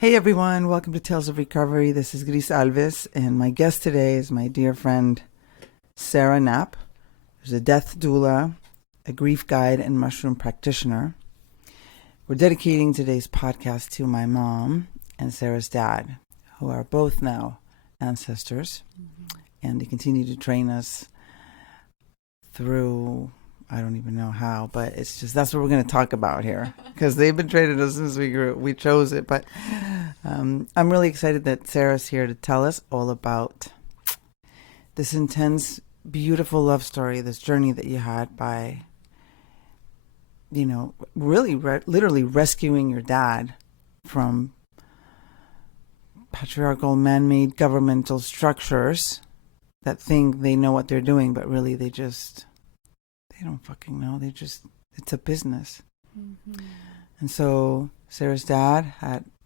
Hey everyone, welcome to Tales of Recovery. This is Gris Alves, and my guest today is my dear friend Sarah Knapp, who's a death doula, a grief guide, and mushroom practitioner. We're dedicating today's podcast to my mom and Sarah's dad, who are both now ancestors, and they continue to train us through, I don't even know how, but it's just, that's what we're going to talk about here, because they've been training us since we chose it. But I'm really excited that Sarah's here to tell us all about this intense, beautiful love story, this journey that you had by, you know, really, literally rescuing your dad from patriarchal, man-made governmental structures that think they know what they're doing, but really they don't fucking know. It's a business. Mm-hmm. And so Sarah's dad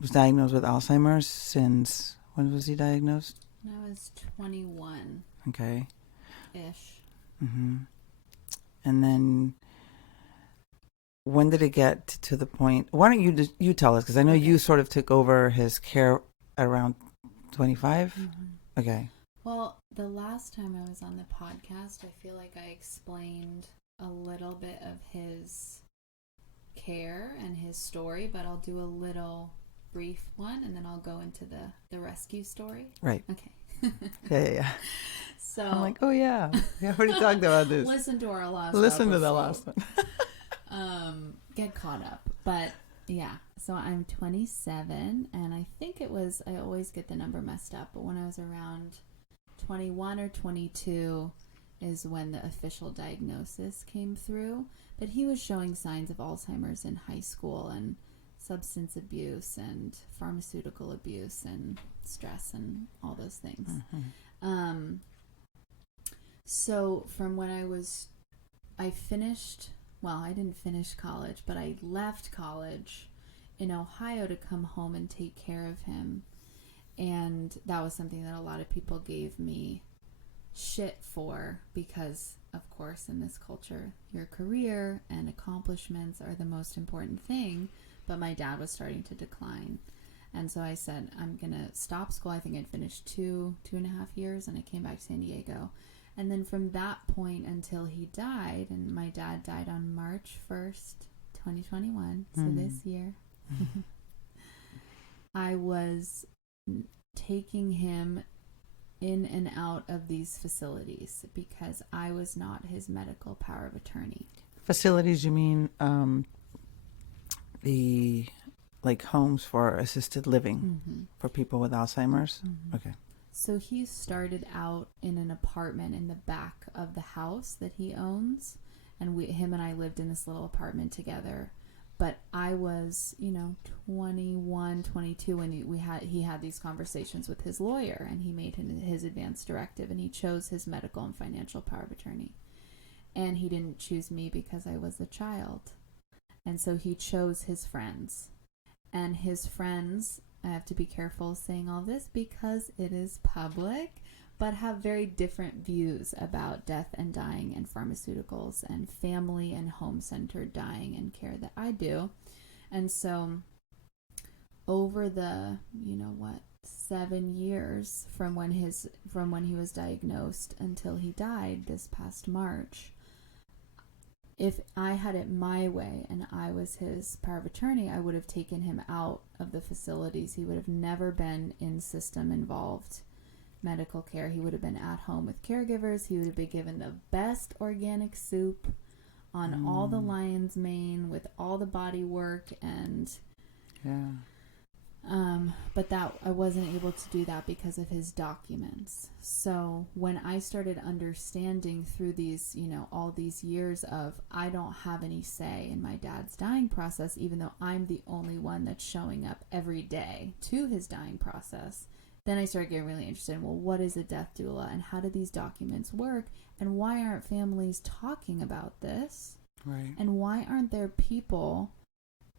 was diagnosed with Alzheimer's since, when was he diagnosed? When I was 21. Okay. Ish. Mm-hmm. And then when did it get to the point? Why don't you tell us? Because I know you sort of took over his care around 25. Mm-hmm. Okay. Well, the last time I was on the podcast, I feel like I explained a little bit of his care and his story, but I'll do a little brief one and then I'll go into the rescue story. Right. Okay. Yeah. So I'm like, oh yeah, we already talked about this. Listen to our last Listen episode. To the last one. Get caught up. But yeah, so I'm 27 and I think I always get the number messed up, but when I was around 21 or 22 is when the official diagnosis came through. But he was showing signs of Alzheimer's in high school and substance abuse and pharmaceutical abuse and stress and all those things. Mm-hmm. So from when I didn't finish college, but I left college in Ohio to come home and take care of him. And that was something that a lot of people gave me shit for because, of course, in this culture, your career and accomplishments are the most important thing. But my dad was starting to decline. And so I said, I'm going to stop school. I think I'd finished two and a half years, and I came back to San Diego. And then from that point until he died, and my dad died on March 1st, 2021, so this year, I was taking him in and out of these facilities because I was not his medical power of attorney. Facilities, you mean the homes for assisted living for people with Alzheimer's? Mm-hmm. Okay. So he started out in an apartment in the back of the house that he owns, and him and I lived in this little apartment together. But I was, 21, 22 when he had these conversations with his lawyer, and he made his advance directive, and he chose his medical and financial power of attorney. And he didn't choose me because I was a child. And so he chose his friends. And his friends, I have to be careful saying all this because it is public, but have very different views about death and dying and pharmaceuticals and family and home-centered dying and care that I do. And so over the, 7 years from when he was diagnosed until he died this past March, if I had it my way and I was his power of attorney, I would have taken him out of the facilities. He would have never been in system involved medical care. He would have been at home with caregivers. He would have been given the best organic soup on all the lion's mane with all the body work and but that I wasn't able to do that because of his documents. So when I started understanding through these, all these years of I don't have any say in my dad's dying process, even though I'm the only one that's showing up every day to his dying process, then I started getting really interested in, well, what is a death doula and how do these documents work and why aren't families talking about this? Right. And why aren't there people,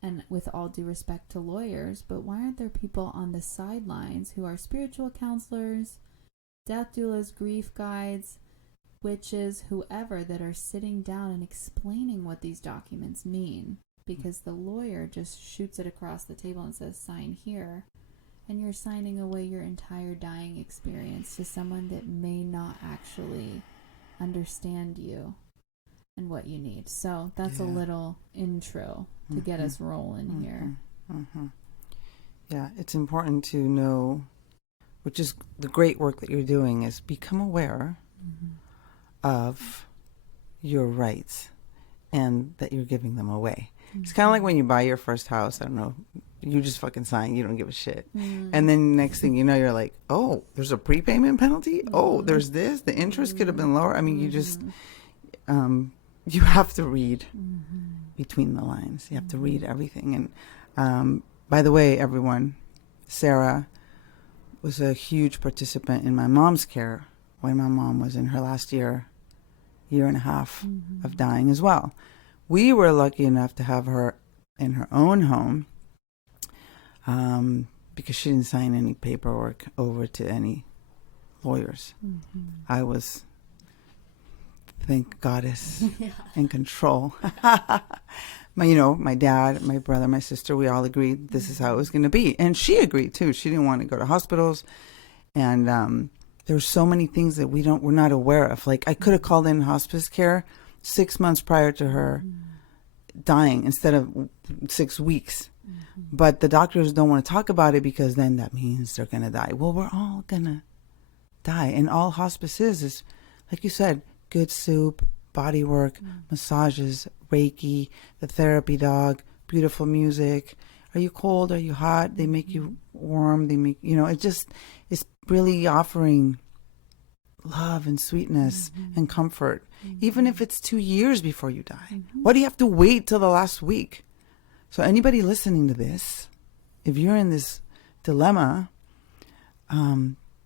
and with all due respect to lawyers, but why aren't there people on the sidelines who are spiritual counselors, death doulas, grief guides, witches, whoever, that are sitting down and explaining what these documents mean? Because the lawyer just shoots it across the table and says, sign here. and you're signing away your entire dying experience to someone that may not actually understand you and what you need. So that's a little intro to get us rolling here. Yeah, it's important to know, which is the great work that you're doing, is become aware of your rights and that you're giving them away. It's kind of like when you buy your first house. I don't know, you just fucking sign, you don't give a shit. And then next thing you know, you're like, oh, there's a prepayment penalty? Oh, there's this? The interest could have been lower. I mean, you just, you have to read between the lines. You have to read everything. And by the way, everyone, Sarah was a huge participant in my mom's care when my mom was in her last year and a half of dying as well. We were lucky enough to have her in her own home because she didn't sign any paperwork over to any lawyers. I was, thank goddess, in control. My dad, my brother, my sister, we all agreed this is how it was going to be. And she agreed too. She didn't want to go to hospitals. And there were so many things that we're not aware of. Like, I could have called in hospice care 6 months prior to her dying instead of 6 weeks. But the doctors don't want to talk about it because then that means they're going to die. Well, we're all going to die. And all hospice is, like you said, good soup, body work, massages, Reiki, the therapy dog, beautiful music. Are you cold? Are you hot? They make you warm. They make, it's really offering love and sweetness and comfort, even if it's 2 years before you die. Why do you have to wait till the last week? So anybody listening to this, if you're in this dilemma,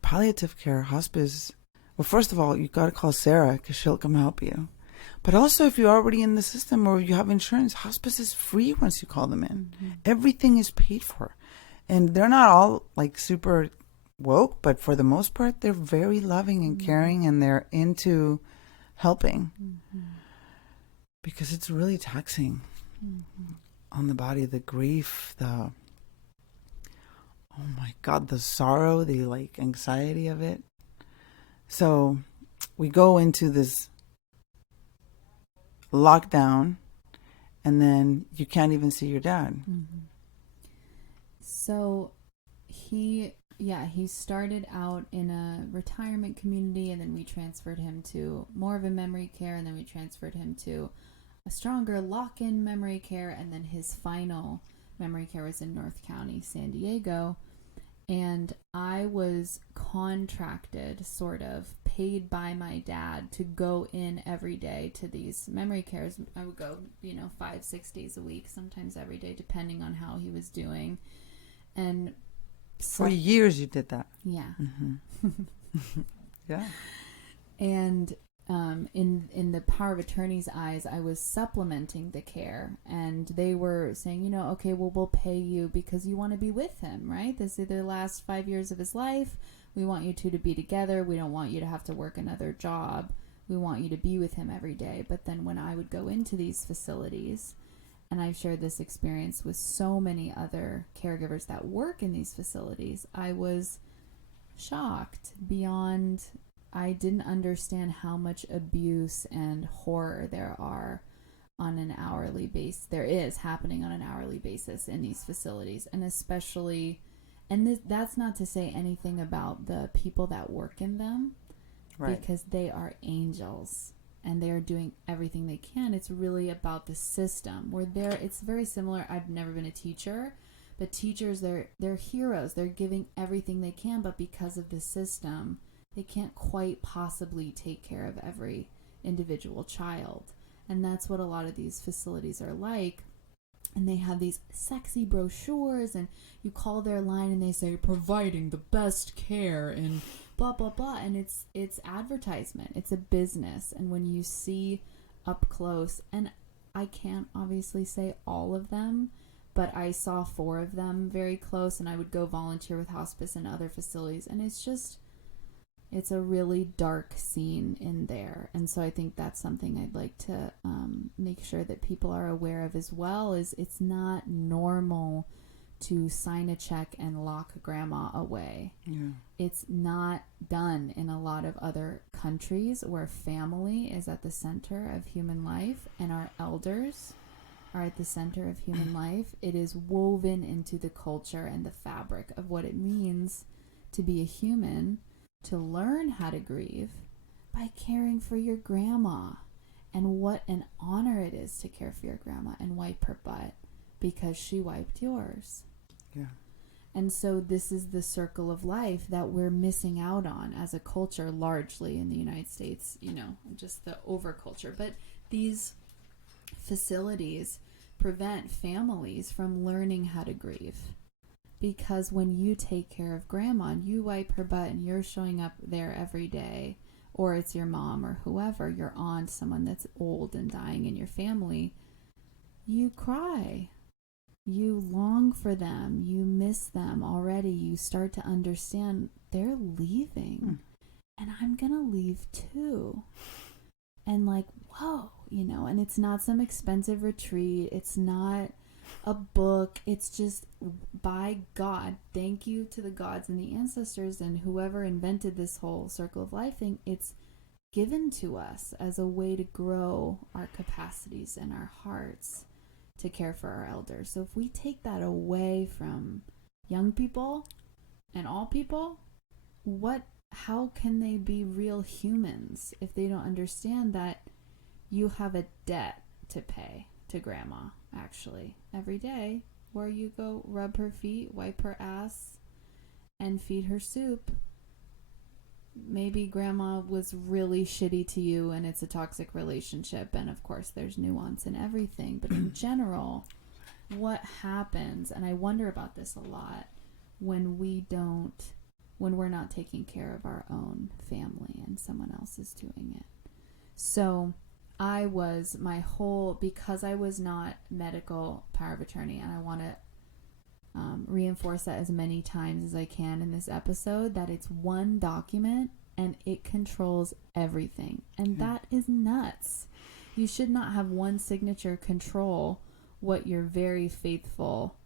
palliative care, hospice, well, first of all, you got to call Sarah because she'll come help you. But also, if you're already in the system or you have insurance, hospice is free once you call them in. Everything is paid for. And they're not all like super woke, but for the most part, they're very loving and caring, and they're into helping because it's really taxing on the body, the grief, oh my God, the sorrow, the anxiety of it. So we go into this lockdown, and then you can't even see your dad. So he started out in a retirement community, and then we transferred him to more of a memory care, and then we transferred him to a stronger lock-in memory care, and then his final memory care was in North County, San Diego. And I was contracted, sort of paid by my dad to go in every day to these memory cares. I would go, 5-6 days a week, sometimes every day, depending on how he was doing. And for years you did that. Yeah. Yeah. And in the power of attorney's eyes, I was supplementing the care, and they were saying, okay, well, we'll pay you because you want to be with him, right? This is the last 5 years of his life. We want you two to be together. We don't want you to have to work another job. We want you to be with him every day. But then when I would go into these facilities, and I've shared this experience with so many other caregivers that work in these facilities, I was shocked beyond. I didn't understand how much abuse and horror there are on an hourly basis. There is happening on an hourly basis in these facilities, and especially, that's not to say anything about the people that work in them, right? Because they are angels and they are doing everything they can. It's really about the system. It's very similar. I've never been a teacher, but teachers, they're heroes. They're giving everything they can, but because of the system, they can't quite possibly take care of every individual child. And that's what a lot of these facilities are like. And they have these sexy brochures, and you call their line and they say, providing the best care and blah, blah, blah. And it's advertisement. It's a business. And when you see up close, and I can't obviously say all of them, but I saw 4 of them very close, and I would go volunteer with hospice and other facilities. And it's a really dark scene in there. And so I think that's something I'd like to make sure that people are aware of as well, is it's not normal to sign a check and lock grandma away. Yeah. It's not done in a lot of other countries where family is at the center of human life and our elders are at the center of human life. It is woven into the culture and the fabric of what it means to be a human, to learn how to grieve by caring for your grandma. And what an honor it is to care for your grandma and wipe her butt because she wiped yours. Yeah. And so this is the circle of life that we're missing out on as a culture, largely in the United States, you know, just the overculture. But these facilities prevent families from learning how to grieve. Because when you take care of grandma and you wipe her butt and you're showing up there every day, or it's your mom or whoever, your aunt, someone that's old and dying in your family, you cry. You long for them. You miss them already. You start to understand they're leaving. And I'm going to leave too. And like, whoa, you know, and it's not some expensive retreat. It's not a book. It's just, by God, thank you to the gods and the ancestors and whoever invented this whole circle of life thing. It's given to us as a way to grow our capacities and our hearts to care for our elders. So if we take that away from young people and all people, how can they be real humans if they don't understand that you have a debt to pay to grandma, actually, every day, where you go rub her feet, wipe her ass, and feed her soup? Maybe grandma was really shitty to you and it's a toxic relationship, and of course there's nuance in everything, but in general, what happens, and I wonder about this a lot, when we're not taking care of our own family and someone else is doing it. So because I was not medical power of attorney, and I want to reinforce that as many times as I can in this episode, that it's one document and it controls everything. And that is nuts. You should not have one signature control what your very faithful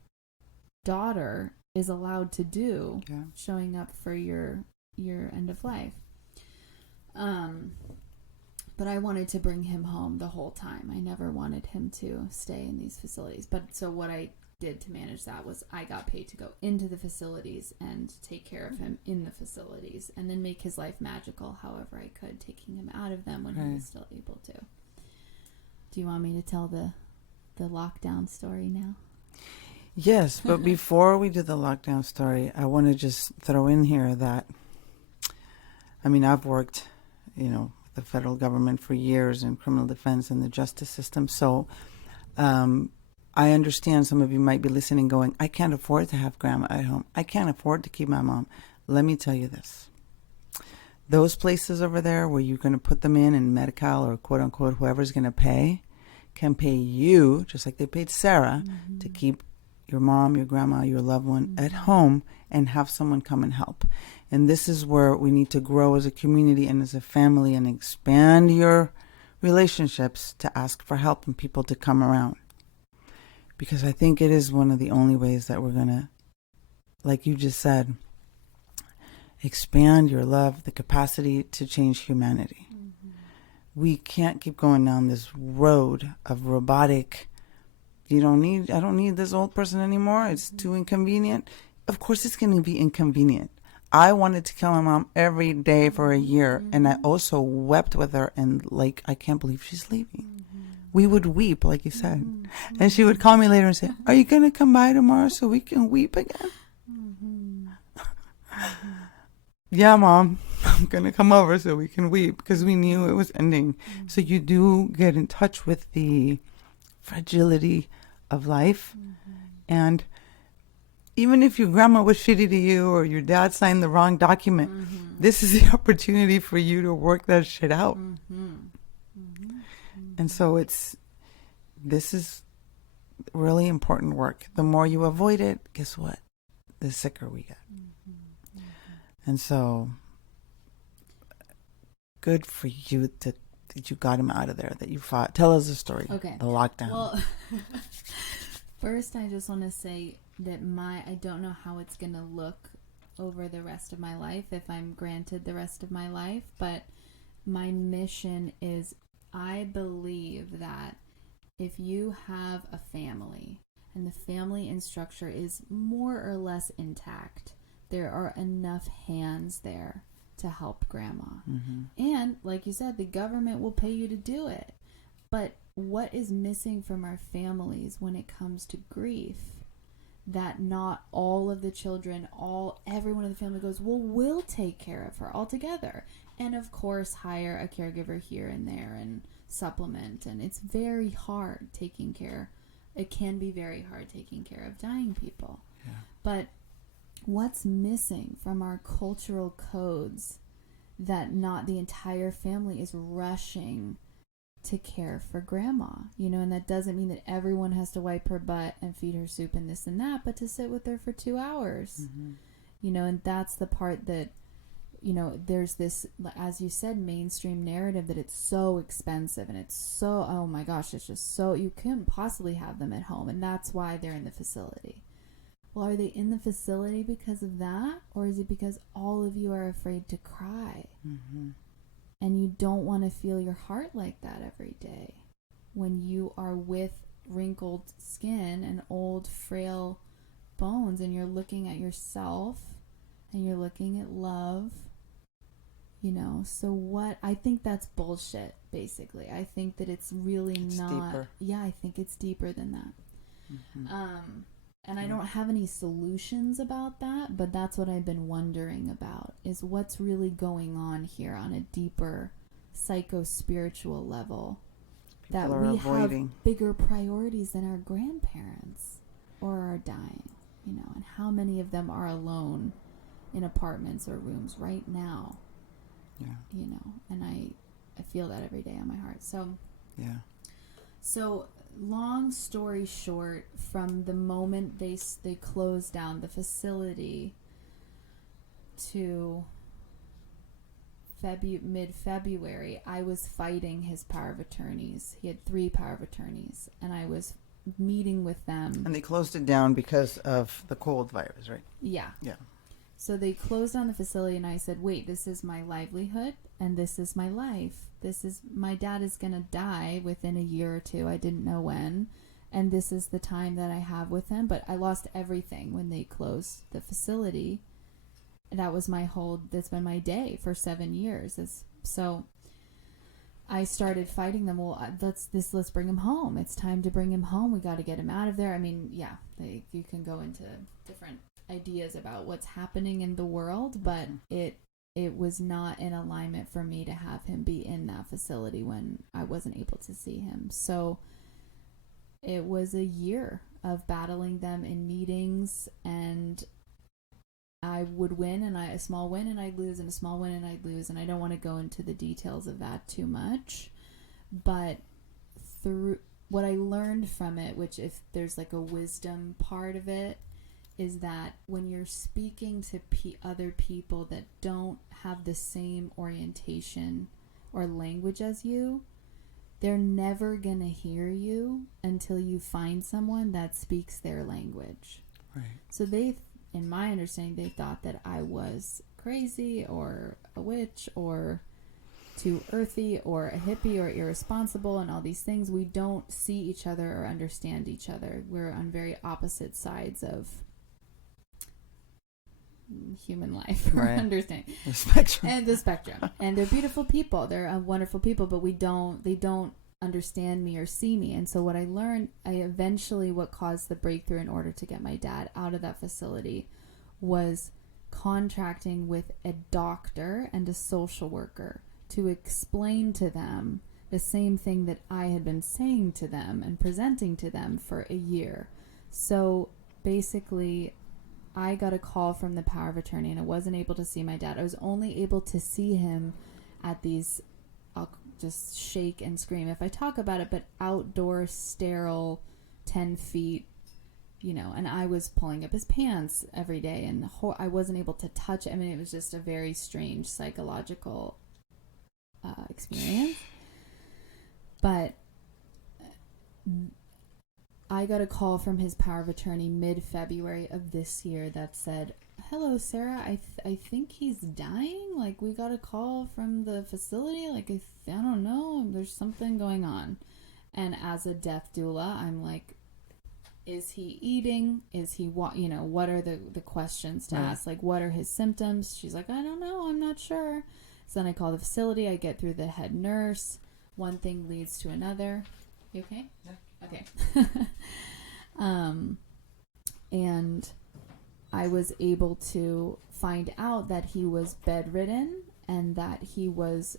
daughter is allowed to do, showing up for your end of life. But I wanted to bring him home the whole time. I never wanted him to stay in these facilities. But so what I did to manage that was I got paid to go into the facilities and take care of him in the facilities, and then make his life magical however I could, taking him out of them when he was still able to. Do you want me to tell the lockdown story now? Yes, but before we do the lockdown story, I want to just throw in here that, I mean, I've worked, you know, the federal government for years in criminal defense and the justice system. So I understand some of you might be listening going, I can't afford to have grandma at home. I can't afford to keep my mom. Let me tell you this. Those places over there where you're going to put them in Medi-Cal or quote unquote whoever's going to pay, can pay you, just like they paid Sarah, to keep your mom, your grandma, your loved one at home and have someone come and help. And this is where we need to grow as a community and as a family and expand your relationships to ask for help and people to come around. Because I think it is one of the only ways that we're going to, like you just said, expand your love, the capacity to change humanity. We can't keep going down this road of robotic, I don't need this old person anymore. It's too inconvenient. Of course it's going to be inconvenient. I wanted to kill my mom every day for a year, and I also wept with her and like, I can't believe she's leaving. We would weep, like you said. And she would call me later and say, are you going to come by tomorrow so we can weep again? Yeah, Mom, I'm going to come over so we can weep, because we knew it was ending. So you do get in touch with the fragility of life. And even if your grandma was shitty to you or your dad signed the wrong document, this is the opportunity for you to work that shit out. And so this is really important work. The more you avoid it, guess what? The sicker we get. And so good for you that you got him out of there, that you fought. Tell us the story. Okay. The lockdown. Well, first I just want to say I don't know how it's going to look over the rest of my life if I'm granted the rest of my life, but my mission is, I believe that if you have a family and the family and structure is more or less intact, there are enough hands there to help grandma. And like you said, the government will pay you to do it. But what is missing from our families when it comes to grief? That not all of the children, everyone in the family goes, well, we'll take care of her all together. And of course, hire a caregiver here and there and supplement. And it's very hard taking care. It can be very hard taking care of dying people. Yeah. But what's missing from our cultural codes that not the entire family is rushing to care for grandma, and that doesn't mean that everyone has to wipe her butt and feed her soup and this and that, but to sit with her for 2 hours, and that's the part that, there's this, as you said, mainstream narrative that it's so expensive and it's so, oh my gosh, it's just so, you couldn't possibly have them at home, and that's why they're in the facility. Well, are they in the facility because of that, or is it because all of you are afraid to cry? And you don't want to feel your heart like that every day when you are with wrinkled skin and old, frail bones, and you're looking at yourself and you're looking at love, So I think that's bullshit, basically. I think that it's really not. Deeper. Yeah, I think it's deeper than that. And I don't have any solutions about that, but that's what I've been wondering about, is what's really going on here on a deeper psycho-spiritual level. That we have bigger priorities than our grandparents or are dying, and how many of them are alone in apartments or rooms right now. Yeah. And I feel that every day on my heart. So, yeah. So, long story short, from the moment they closed down the facility to mid-February, I was fighting his power of attorneys. He had 3 power of attorneys, and I was meeting with them. And they closed it down because of the cold virus, right? Yeah. Yeah. So they closed down the facility, and I said, wait, this is my livelihood, and this is my life. My dad is going to die within a year or 2. I didn't know when. And this is the time that I have with him. But I lost everything when they closed the facility. That's been my day for 7 years. So I started fighting them. Well, let's bring him home. It's time to bring him home. We got to get him out of there. I mean, yeah, you can go into different ideas about what's happening in the world, but it was not in alignment for me to have him be in that facility when I wasn't able to see him. So it was a year of battling them in meetings, and I would win, and a small win, and I'd lose, and a small win, and I'd lose. And I don't want to go into the details of that too much, but through what I learned from it, which if there's like a wisdom part of it, is that when you're speaking to other people that don't have the same orientation or language as you, they're never going to hear you until you find someone that speaks their language. Right. So in my understanding, they thought that I was crazy or a witch or too earthy or a hippie or irresponsible and all these things. We don't see each other or understand each other. We're on very opposite sides of human life, right. Understand the spectrum. And they're beautiful people, they're wonderful people, but they don't understand me or see me. And so what I learned, what caused the breakthrough in order to get my dad out of that facility was contracting with a doctor and a social worker to explain to them the same thing that I had been saying to them and presenting to them for a year. So basically, I got a call from the power of attorney, and I wasn't able to see my dad. I was only able to see him at these, I'll just shake and scream if I talk about it, but outdoor, sterile, 10 feet, and I was pulling up his pants every day, and I wasn't able to touch it. I mean, it was just a very strange psychological experience. But I got a call from his power of attorney mid-February of this year that said, "Hello, Sarah, I think he's dying. Like, we got a call from the facility. Like, I don't know. There's something going on." And as a death doula, I'm like, is he eating? Is he, what are the questions to ask? Like, what are his symptoms? She's like, I don't know. I'm not sure. So then I call the facility. I get through the head nurse. One thing leads to another. You okay? Yeah. Okay. And I was able to find out that he was bedridden and that he was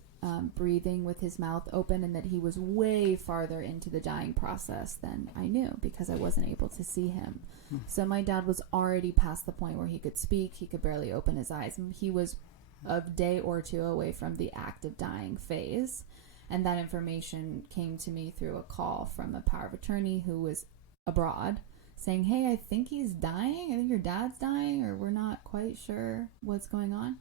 breathing with his mouth open, and that he was way farther into the dying process than I knew because I wasn't able to see him. So my dad was already past the point where he could speak. He could barely open his eyes. He was a day or two away from the active dying phase. And that information came to me through a call from a power of attorney who was abroad saying, "Hey, I think he's dying. I think your dad's dying, or we're not quite sure what's going on."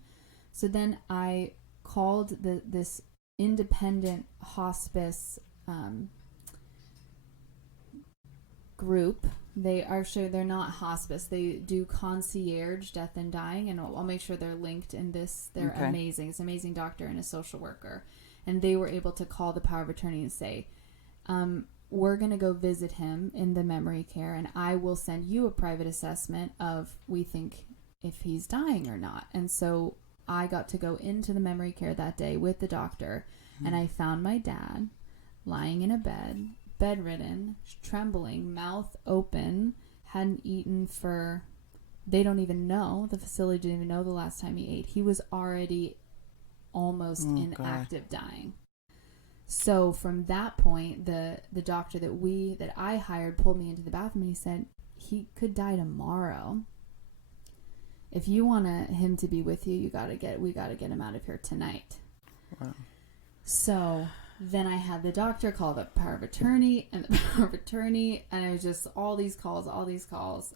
So then I called this independent hospice group. They're not hospice. They do concierge death and dying, and I'll make sure they're linked in this. They're amazing. It's an amazing doctor and a social worker. And they were able to call the power of attorney and say, we're going to go visit him in the memory care, and I will send you a private assessment of we think if he's dying or not. And so I got to go into the memory care that day with the doctor, and I found my dad lying in a bed, bedridden, trembling, mouth open, hadn't eaten for, they don't even know, the facility didn't even know the last time he ate. He was already almost active dying. So from that point, the doctor that I hired pulled me into the bathroom, and he said, he could die tomorrow. If you want him to be with you, we got to get him out of here tonight. Wow. So then I had the doctor call the power of attorney, and the power of attorney, and it was just all these calls,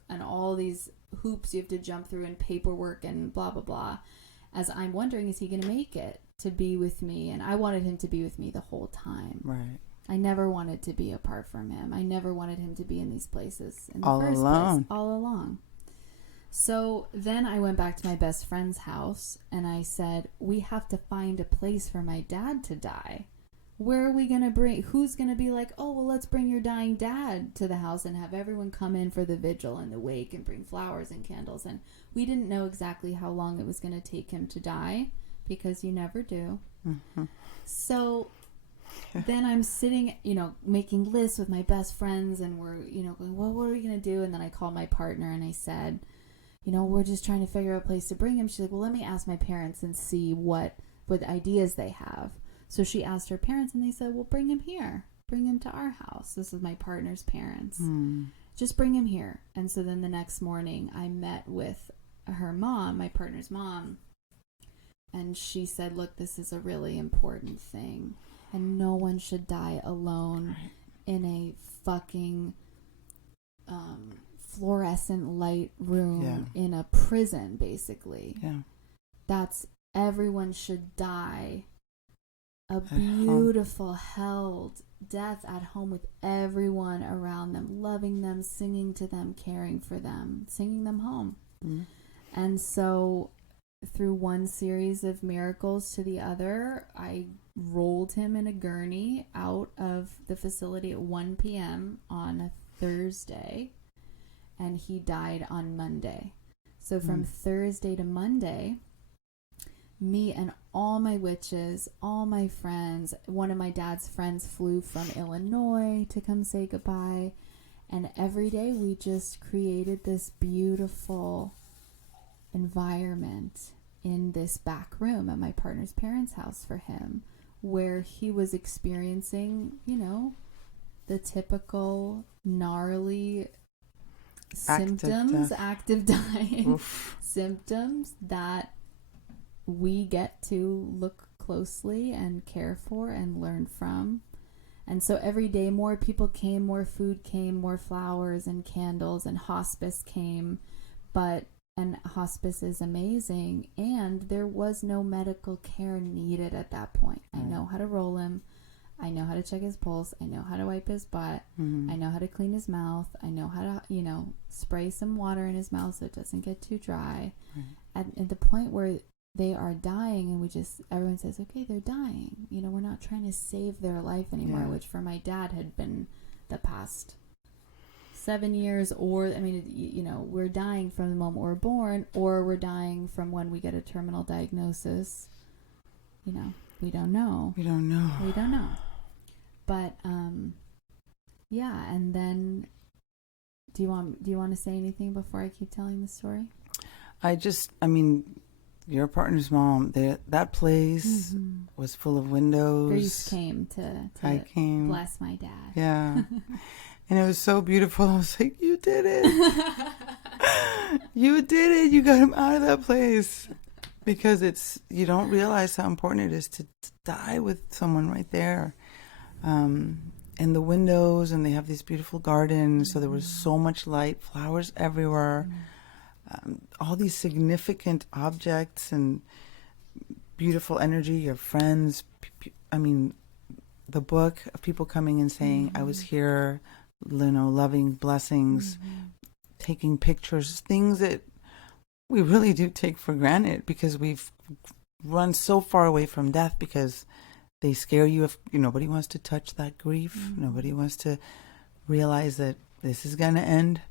and all these hoops you have to jump through, and paperwork and blah, blah, blah. As I'm wondering, is he going to make it to be with me? And I wanted him to be with me the whole time. Right. I never wanted to be apart from him. I never wanted him to be in these places in the first place. All along. So then I went back to my best friend's house, and I said, we have to find a place for my dad to die. Where are we going to who's going to be like, oh, well, let's bring your dying dad to the house and have everyone come in for the vigil and the wake and bring flowers and candles. And we didn't know exactly how long it was going to take him to die, because you never do. Mm-hmm. So then I'm sitting, making lists with my best friends, and we're, going, well, what are we going to do? And then I called my partner and I said, we're just trying to figure out a place to bring him. She's like, well, let me ask my parents and see what ideas they have. So she asked her parents, and they said, well, bring him here. Bring him to our house. This is my partner's parents. Just bring him here. And so then the next morning I met with her mom, my partner's mom, and she said, look, this is a really important thing, and no one should die alone in a fucking fluorescent light room in a prison, basically. Everyone should die a beautiful, held death at home with everyone around them, loving them, singing to them, caring for them, singing them home. And so through one series of miracles to the other, I rolled him in a gurney out of the facility at 1 p.m. on a Thursday, and he died on Monday. So from Thursday to Monday, me and all my witches, all my friends, one of my dad's friends flew from Illinois to come say goodbye, and every day we just created this beautiful environment in this back room at my partner's parents' house for him, where he was experiencing, the typical gnarly active dying symptoms that we get to look closely and care for and learn from. And so every day more people came, more food came, more flowers and candles, and hospice came. And hospice is amazing, and there was no medical care needed at that point. I know how to roll him. I know how to check his pulse. I know how to wipe his butt. Mm-hmm. I know how to clean his mouth. I know how to, spray some water in his mouth so it doesn't get too dry. Right. At the point where they are dying and everyone says, okay, they're dying. We're not trying to save their life anymore, Yeah. which for my dad had been the past 7 years, or, we're dying from the moment we're born, or we're dying from when we get a terminal diagnosis. We don't know. We don't know. We don't know. But, yeah, and then, do you want to say anything before I keep telling the story? Your partner's mom, that place was full of windows. Grace came to bless my dad. Yeah. And it was so beautiful. I was like, you did it. You did it. You got him out of that place. Because you don't realize how important it is to die with someone right there. And the windows, and they have these beautiful gardens. So there was so much light, flowers everywhere. All these significant objects and beautiful energy, your friends. The book of people coming and saying, I was here, loving blessings, taking pictures, things that we really do take for granted because we've run so far away from death because they scare you. If nobody wants to touch that grief, nobody wants to realize that this is going to end,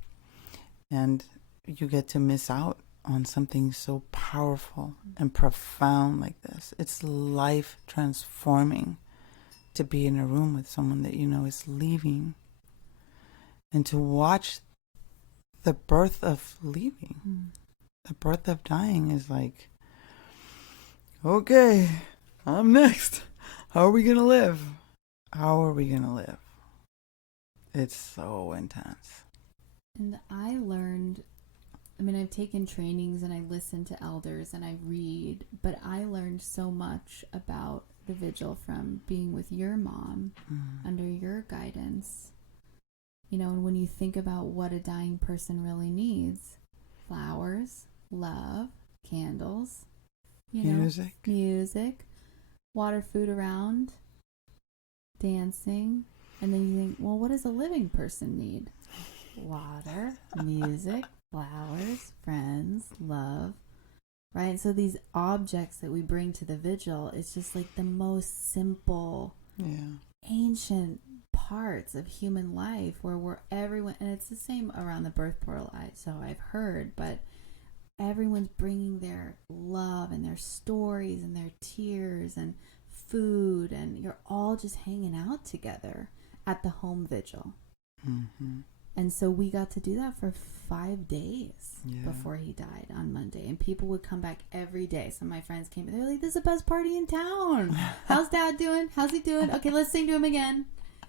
and you get to miss out on something so powerful and profound like this. It's life transforming to be in a room with someone that is leaving, and to watch the birth of leaving. The birth of dying is like, okay, I'm next. How are we going to live? How are we going to live? It's so intense. And I learned, I've taken trainings and I listen to elders and I read, but I learned so much about the vigil from being with your mom under your guidance. And when you think about what a dying person really needs, flowers, love, candles, music, water, food around, dancing. And then you think, well, what does a living person need? Water, music, flowers, friends, love, right? So these objects that we bring to the vigil, it's just like the most simple, ancient parts of human life where everyone, and it's the same around the birth portal, so I've heard, but everyone's bringing their love and their stories and their tears and food, and you're all just hanging out together at the home vigil. And so we got to do that for 5 days before he died on Monday. And people would come back every day. Some of my friends came, they're like, this is the best party in town. How's Dad doing? How's he doing? Okay, let's sing to him again.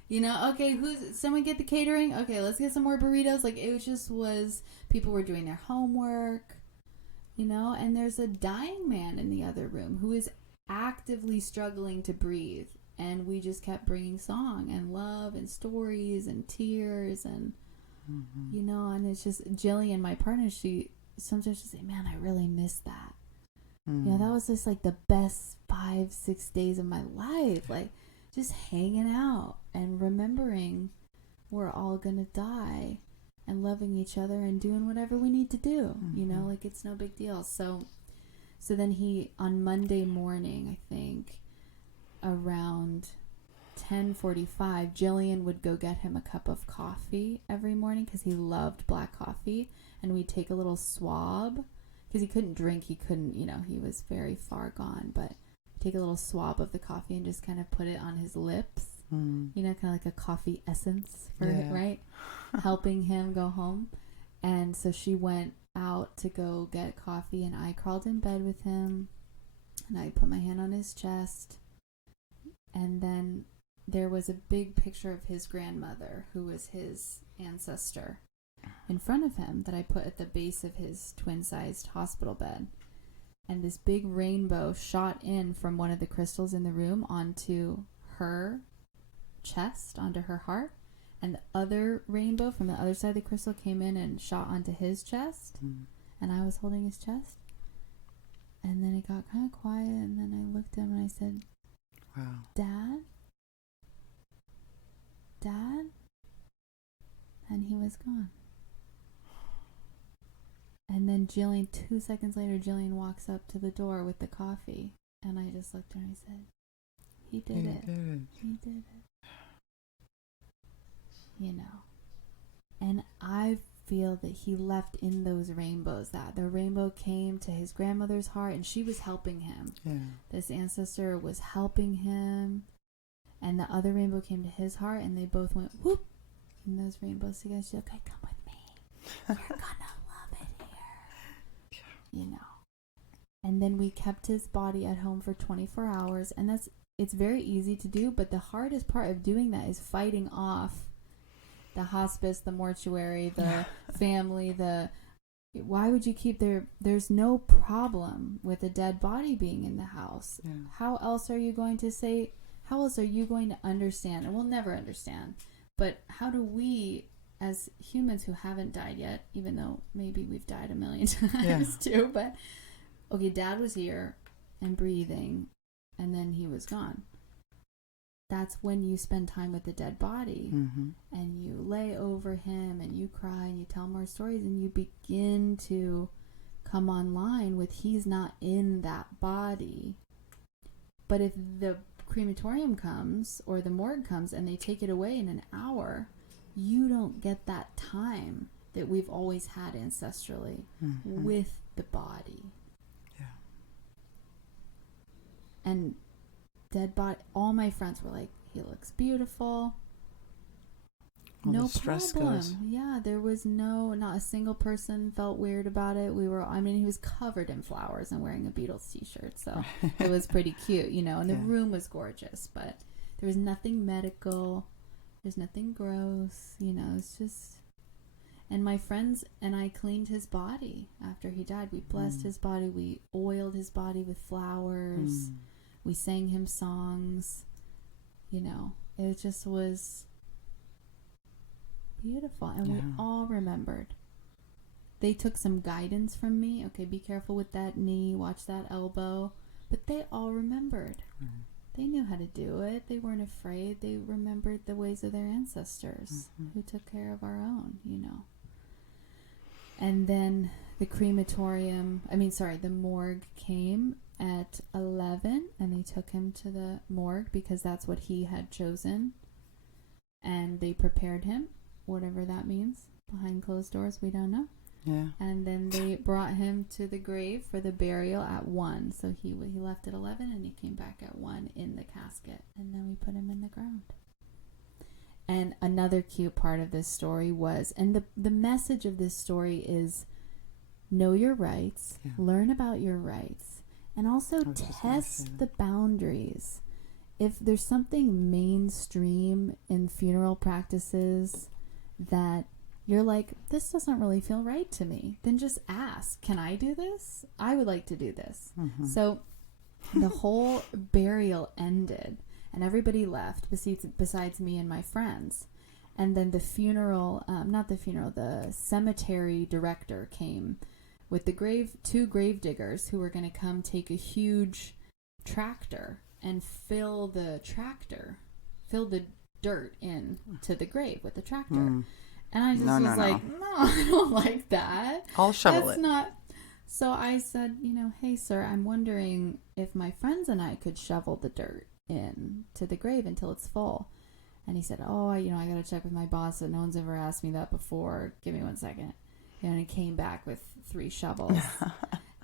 Okay, someone get the catering? Okay, let's get some more burritos. Like, people were doing their homework, and there's a dying man in the other room who is actively struggling to breathe. And we just kept bringing song and love and stories and tears and, and it's just Jillian, my partner, sometimes she'll say, man, I really miss that. That was just like the best 5-6 days of my life. Like, just hanging out and remembering we're all going to die and loving each other and doing whatever we need to do, like it's no big deal. So then on Monday morning, I think around 10:45, Jillian would go get him a cup of coffee every morning because he loved black coffee, and we'd take a little swab because he couldn't drink. He was very far gone, but take a little swab of the coffee and just kind of put it on his lips, kind of like a coffee essence for it, right? Helping him go home. And so she went out to go get coffee, and I crawled in bed with him, and I put my hand on his chest. And then there was a big picture of his grandmother, who was his ancestor, in front of him that I put at the base of his twin-sized hospital bed. And this big rainbow shot in from one of the crystals in the room onto her chest, onto her heart. And the other rainbow from the other side of the crystal came in and shot onto his chest. And I was holding his chest. And then it got kind of quiet, and then I looked at him and I said, wow, Dad, Dad? And he was gone. And then 2 seconds later, Jillian walks up to the door with the coffee. And I just looked at her and I said, he did it. He did it. You know. And I feel that he left in those rainbows, that the rainbow came to his grandmother's heart and she was helping him. Yeah. This ancestor was helping him. And the other rainbow came to his heart and they both went whoop in those rainbows together. She's like, okay, come with me. You're gonna love it here. You know. And then we kept his body at home for 24 hours. And it's very easy to do, but the hardest part of doing that is fighting off the hospice, the mortuary, the family, why would you keep there's no problem with a dead body being in the house. Yeah. How else are you going to understand? And we'll never understand. But how do we, as humans who haven't died yet, even though maybe we've died a million times too, but okay, Dad was here and breathing and then he was gone. That's when you spend time with the dead body and you lay over him and you cry and you tell more stories and you begin to come online with he's not in that body. But if the crematorium comes or the morgue comes and they take it away in an hour, you don't get that time that we've always had ancestrally with the body. Yeah. And dead body, all my friends were like, he looks beautiful. Well, no stress problem. goes. Yeah, there was not a single person felt weird about it. He was covered in flowers and wearing a Beatles t-shirt, so it was pretty cute, you know, and the room was gorgeous, but there was nothing medical. There's nothing gross, you know, it's just. And my friends and I cleaned his body after he died. We blessed his body. We oiled his body with flowers. We sang him songs, you know, it just was beautiful. And we all remembered. They took some guidance from me. Okay, be careful with that knee, watch that elbow. But they all remembered. They knew how to do it. They weren't afraid. They remembered the ways of their ancestors who took care of our own, you know. And then the morgue came at 11 and they took him to the morgue because that's what he had chosen, and they prepared him, whatever that means, behind closed doors, we don't know. And then they brought him to the grave for the burial at 1, so he left at 11 and he came back at 1 in the casket, and then we put him in the ground. And another cute part of this story was, and the message of this story is, know your rights, learn about your rights, and also test the boundaries. If there's something mainstream in funeral practices that you're like, this doesn't really feel right to me, then just ask, can I do this? I would like to do this. So the whole burial ended and everybody left besides me and my friends. And then the cemetery director came with the two grave diggers who were going to come take a huge tractor and fill the dirt in to the grave with the tractor. And I just was like, no, I don't like that. I'll shovel That's it. not. So I said, hey, sir, I'm wondering if my friends and I could shovel the dirt in to the grave until it's full. And he said, I got to check with my boss. So no one's ever asked me that before. Give me 1 second. And he came back with 3 shovels.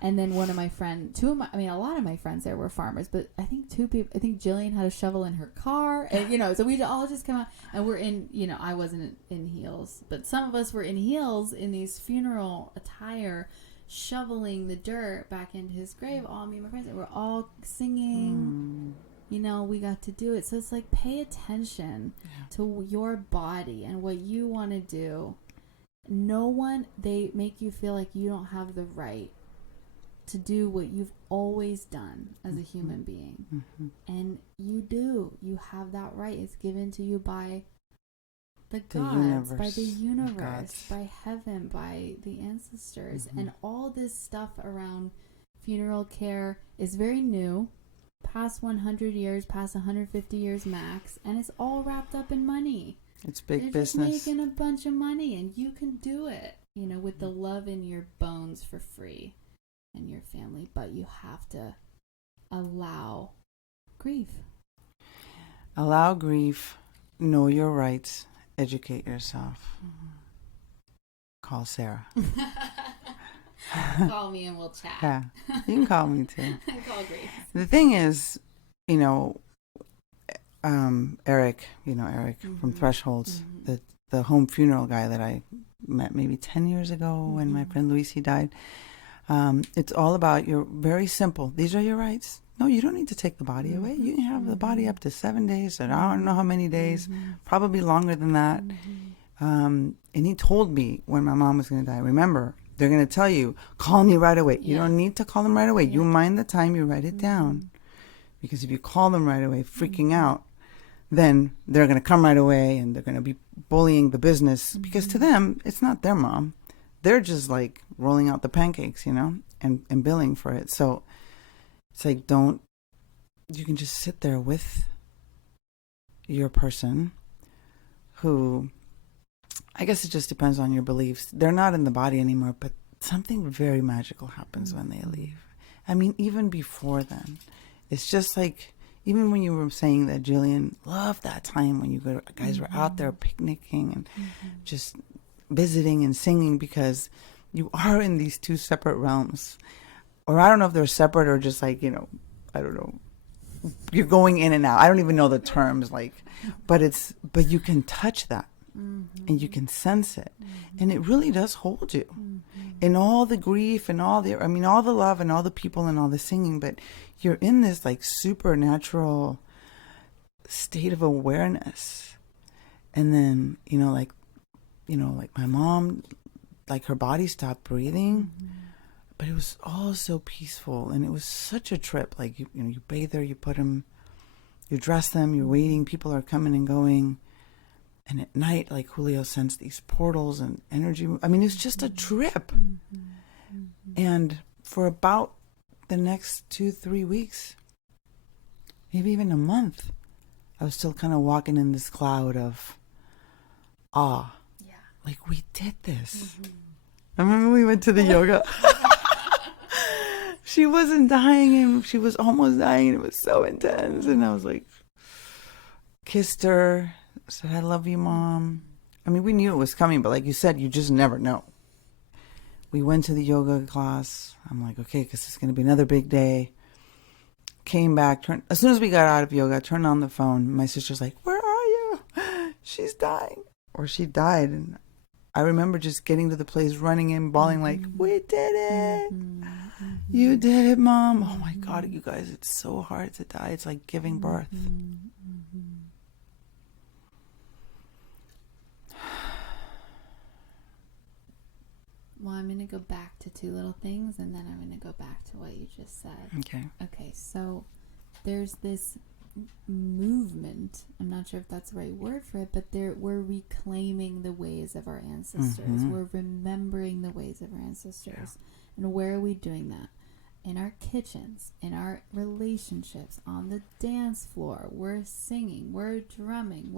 And then one of my friends, a lot of my friends there were farmers, but I think 2 people, I think Jillian had a shovel in her car, and, so we all just come out, and we're in, I wasn't in heels, but some of us were in heels in these funeral attire, shoveling the dirt back into his grave, all me and my friends, and we're all singing, we got to do it. So it's like, pay attention to your body and what you want to do. They make you feel like you don't have the right to do what you've always done as a human being. And you do. You have that right. It's given to you by the gods, by the universe, by heaven, by the ancestors. And all this stuff around funeral care is very new, past 100 years, past 150 years max, and it's all wrapped up in money. It's big They're business. just making a bunch of money, and you can do it, you know, with the love in your bones for free and your family. But you have to allow grief. Allow grief. Know your rights. Educate yourself. Call Sarah. Call me and we'll chat. Yeah, you can call me too. Call Grace. The thing is, you know, Eric from Thresholds, the home funeral guy that I met maybe 10 years ago when my friend Luisi died. It's all about your very simple. These are your rights. No, you don't need to take the body away. You can have the body up to 7 days, and I don't know how many days, probably longer than that. And he told me when my mom was going to die, remember, they're going to tell you, call me right away. You don't need to call them right away. You mind the time, you write it down. Because if you call them right away, freaking out, then they're going to come right away and they're going to be bullying the business. Because to them, it's not their mom. They're just like rolling out the pancakes, you know, and billing for it. So it's like, you can just sit there with your person who, I guess it just depends on your beliefs. They're not in the body anymore, but something very magical happens when they leave. I mean, even before then, it's just like, even when you were saying that, Jillian, loved that time when you guys were out there picnicking and just visiting and singing, because you are in these two separate realms. Or I don't know if they're separate or just like, you know, I don't know. You're going in and out. I don't even know the terms, like, but you can touch that. And you can sense it. And it really does hold you in all the grief and all the love and all the people and all the singing. But you're in this like supernatural state of awareness. And then, like my mom, like her body stopped breathing, but it was all so peaceful. And it was such a trip. Like, you bathe her, you put them, you dress them, you're waiting, people are coming and going. And at night, like, Julio sends these portals and energy. I mean, it's just a trip. And for about the next 2-3 weeks, maybe even a month, I was still kind of walking in this cloud of awe. Yeah. Like, we did this. I remember we went to the yoga. She wasn't dying, and she was almost dying, and it was so intense. And I was like, kissed her. Said, I love you, Mom. I mean, we knew it was coming, but like you said, you just never know. We went to the yoga class. I'm like, okay, because it's going to be another big day. Came back. As soon as we got out of yoga, I turned on the phone. My sister's like, where are you? She's dying. Or she died. And I remember just getting to the place, running in, bawling like, we did it. You did it, Mom. Oh, my God, you guys, it's so hard to die. It's like giving birth. Well, I'm going to go back to two little things, and then I'm going to go back to what you just said. Okay, so there's this movement. I'm not sure if that's the right word for it, but we're reclaiming the ways of our ancestors. We're remembering the ways of our ancestors. And where are we doing that? In our kitchens, in our relationships, on the dance floor. We're singing, we're drumming,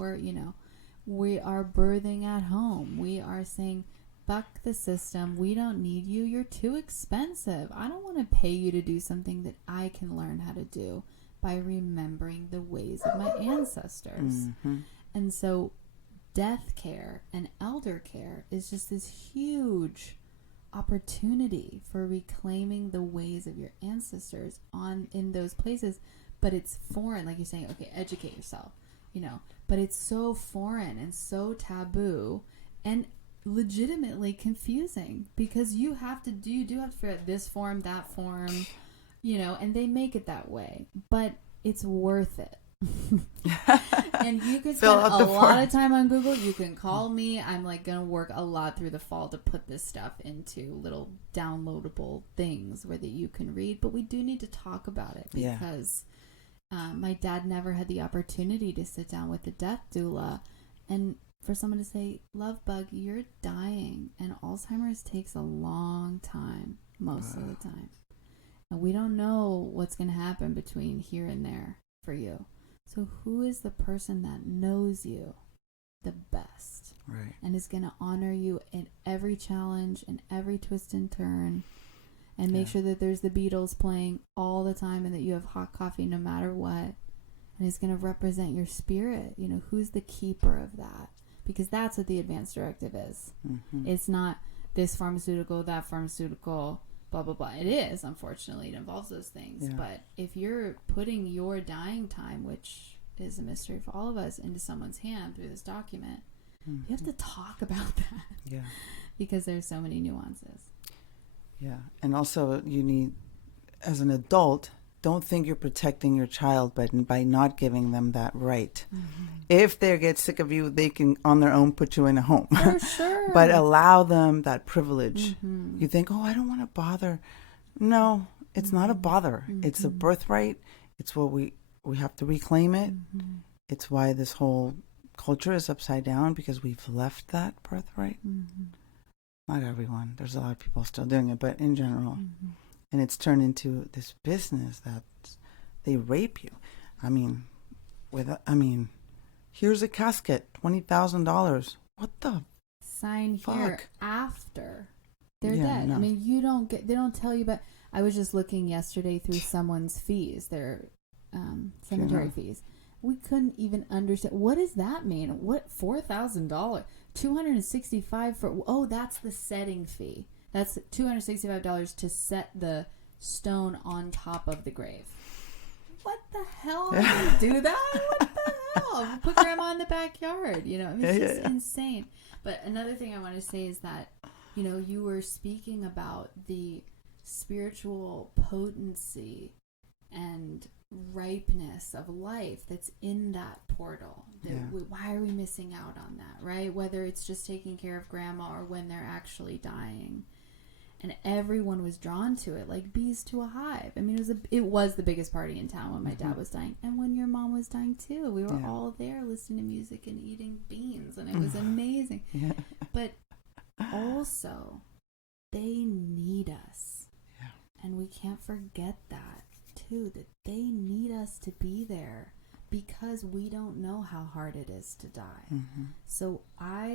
we are birthing at home. We are saying, buck the system. We don't need you. You're too expensive. I don't want to pay you to do something that I can learn how to do by remembering the ways of my ancestors. And so death care and elder care is just this huge opportunity for reclaiming the ways of your ancestors in those places. But it's foreign, like you're saying, okay, educate yourself, but it's so foreign and so taboo and legitimately confusing, because you do have to figure out this form, that form, and they make it that way, but it's worth it. And you could spend a lot of time on Google. You can call me. I'm like gonna work a lot through the fall to put this stuff into little downloadable things where that you can read, but we do need to talk about it because my dad never had the opportunity to sit down with a death doula, and for someone to say, love bug, you're dying, and Alzheimer's takes a long time, most of the time. And we don't know what's going to happen between here and there for you. So who is the person that knows you the best. Right. And is going to honor you in every challenge and every twist and turn, and make sure that there's the Beatles playing all the time and that you have hot coffee no matter what. And is going to represent your spirit. You know, who's the keeper of that? Because that's what the advance directive is. Mm-hmm. It's not this pharmaceutical, that pharmaceutical, blah, blah, blah. It is, unfortunately. It involves those things. Yeah. But if you're putting your dying time, which is a mystery for all of us, into someone's hand through this document, you have to talk about that. Yeah. Because there's so many nuances. Yeah. And also you need, as an adult, don't think you're protecting your child by not giving them that right. Mm-hmm. If they get sick of you, they can on their own put you in a home. For sure. But allow them that privilege. Mm-hmm. You think, oh, I don't want to bother. No, it's not a bother. Mm-hmm. It's a birthright. It's what we have to reclaim it. Mm-hmm. It's why this whole culture is upside down, because we've left that birthright. Mm-hmm. Not everyone. There's a lot of people still doing it, but in general. Mm-hmm. And it's turned into this business that they rape you. Here's a casket, $20,000. What the sign fuck? Here after they're dead. No. I mean, they don't tell you, but I was just looking yesterday through someone's fees, their cemetery fees. We couldn't even understand. What does that mean? What, $4,000? $265 for, that's the setting fee. That's $265 to set the stone on top of the grave. What the hell? Do that? What the hell? Put grandma in the backyard. You know, it's just insane. But another thing I want to say is that, you know, you were speaking about the spiritual potency and ripeness of life that's in that portal. Why are we missing out on that, right? Whether it's just taking care of grandma or when they're actually dying. And everyone was drawn to it like bees to a hive. I mean, it was the biggest party in town when my dad was dying, and when your mom was dying too. We were all there listening to music and eating beans, and it was amazing. Yeah. But also, they need us, and we can't forget that too. That they need us to be there, because we don't know how hard it is to die. Mm-hmm. So